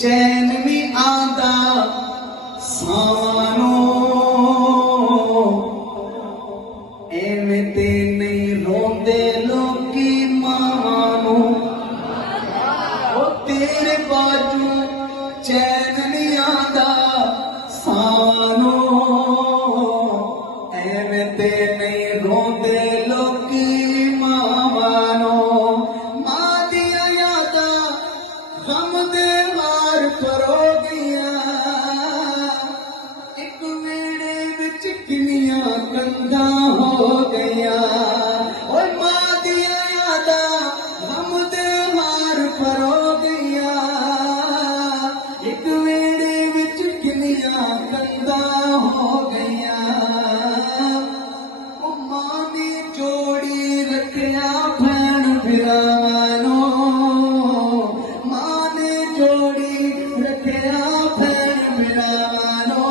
चैन नहीं आंदा सावानो एवें ते नहीं रोंदे लोकी मावानो ओ तेरे बाजू चैन नहीं आंदा सावानो एवें ते नहीं रोंदे लोकी मावानो मां दिया यादा गम दे वार परो गया एक वेड़े विच किनियां कंधा हो गया ओए मां दिया यादा गम दे वार परो गया एक वेड़े विच किनियां कंधा हो गया ओ मां ने जोड़ी रखिया भैन भिरावानो जोड़ी रखिया भैन भिरावानो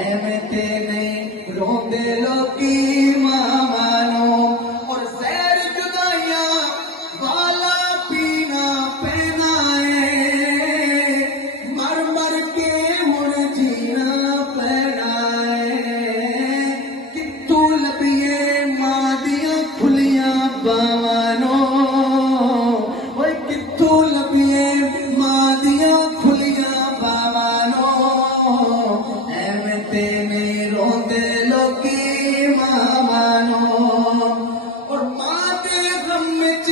एवें ते नहीं रोंदे लोकी मावानो और सैर जुदाइया वाला पीना पैना है मर मर के हुण जीना पैना है कित्थों लभिए मां दियां खुलियां बावानो ओए कित्थों लभिए मां दियां खुलियां बावानो एवें ते नहीं रोंदे लोकी मावानो और मां दे गम विच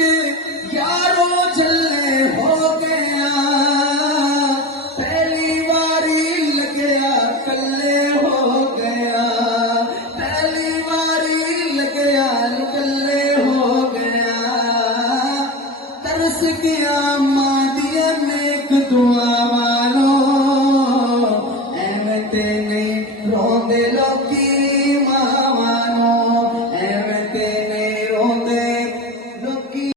यारो झल्ले हो गया पहली वारी लगया कल्ले हो गया पहली वारी लगया कल्ले हो गया तरस गया मां दिया नेक दुआवानो एवें ते नहीं रोंदे लोकी